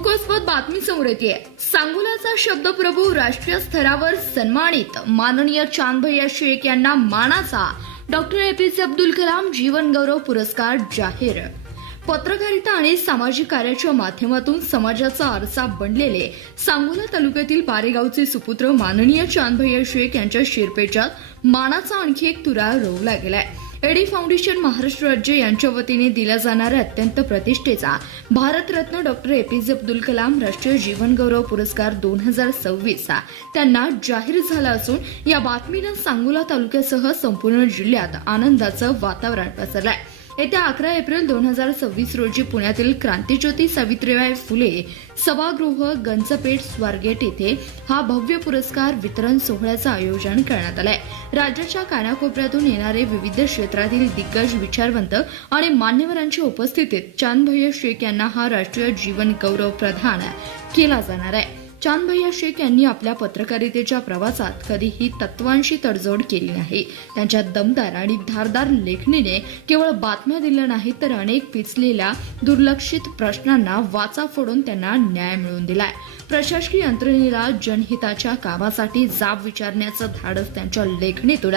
कौतुकास्पद बातमी समोर येते। सांगोलाचा शब्दप्रभू राष्ट्रीय स्तरावर सन्मानित माननीय चांदभैया शेख यांना मानाचा डॉक्टर एपीजे अब्दुल कलाम जीवन गौरव पुरस्कार जाहीर। पत्रकारिता आणि सामाजिक कार्याच्या माध्यमातून समाजाचा आरसा बनलेले सांगोला तालुक्यातील पारेगावचे सुपुत्र माननीय चांदभैया शेख यांच्या शिरपेचात मानाचा आणखी एक तुरा रोवला गेलाय। एडी फाउंडेशन महाराष्ट्र राज्य यांच्या वतीने दिला जाणारा अत्यंत प्रतिष्ठेचा भारतरत्न डॉक्टर एपीजे अब्दुल कलाम राष्ट्रीय जीवन गौरव पुरस्कार 2026 त्यांना जाहीर झाला असून या बातमीनं सांगोला तालुक्यासह संपूर्ण जिल्ह्यात आनंदाचं वातावरण पसरलंय। येत्या 11 एप्रिल 2026 रोजी पुण्यातील क्रांतीज्योती सावित्रीबाई फुले सभागृह गंजपेठ स्वारगेट येथे हा भव्य पुरस्कार वितरण सोहळ्याचं आयोजन करण्यात आलंय। राज्याच्या कानाकोपऱ्यातून येणारे विविध क्षेत्रातील दिग्गज विचारवंत आणि मान्यवरांच्या उपस्थितीत चांदभैया शेख यांना हा राष्ट्रीय जीवन गौरव प्रदान केला जाणार आहे। चांदभैया शेख यांनी आपल्या पत्रकारितेच्या प्रवासात कधीही तत्वांशी तडजोड केली नाही। त्यांच्या दमदार आणि धारदार लेखणीने केवळ बातम्या दिल्या नाहीत तर अनेक पिचलेल्या दुर्लक्षित प्रश्नांना वाचा फोडून त्यांना न्याय मिळवून दिलाय। प्रशासकीय यंत्रणेला जनहिताच्या कामासाठी जाब विचारण्याचं धाडस त्यांच्या लेखणीतून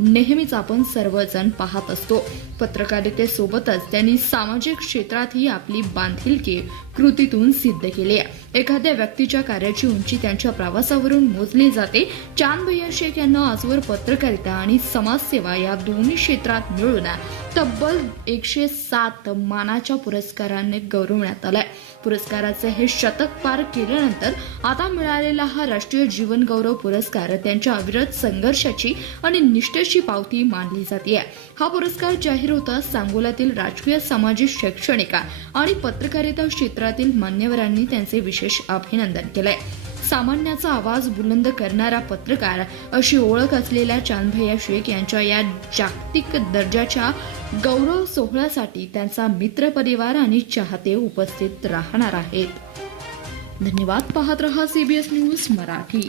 नेहमीच आपण सर्वजण पाहत असतो। पत्रकारितेसोबतच त्यांनी सामाजिक क्षेत्रातही आपली बांधिलकी कृतीतून सिद्ध केली आहे। एखाद्या व्यक्तीच्या कार्याची उंची त्यांच्या प्रवासावरून मोजली जाते। चांदभैया शेख यांना आजवर पत्रकारिता आणि समाजसेवा या दोन्ही क्षेत्रात मिळून तब्बल 107 मानाच्या पुरस्काराने गौरवण्यात आलाय। पुरस्काराचे हे शतक पार केल्यानंतर आता मिळालेला हा राष्ट्रीय जीवन गौरव पुरस्कार त्यांच्या अविरत संघर्षाची आणि निष्ठेची पावती मानली जाते। हा पुरस्कार जाहीर होताच सांगोल्यातील राजकीय, सामाजिक, शैक्षणिक आणि पत्रकारिता क्षेत्रातील मान्यवरांनी त्यांचे विशेष अभिनंदन केलंय। सामान्याचा आवाज बुलंद करणारा पत्रकार अशी ओळख असलेल्या चांदभैया शेख यांच्या या जागतिक दर्जाच्या गौरव सोहळ्यासाठी त्यांचा मित्रपरिवार आणि चाहते उपस्थित राहणार आहेत। धन्यवाद। पाहत रहा CBS न्यूज मराठी।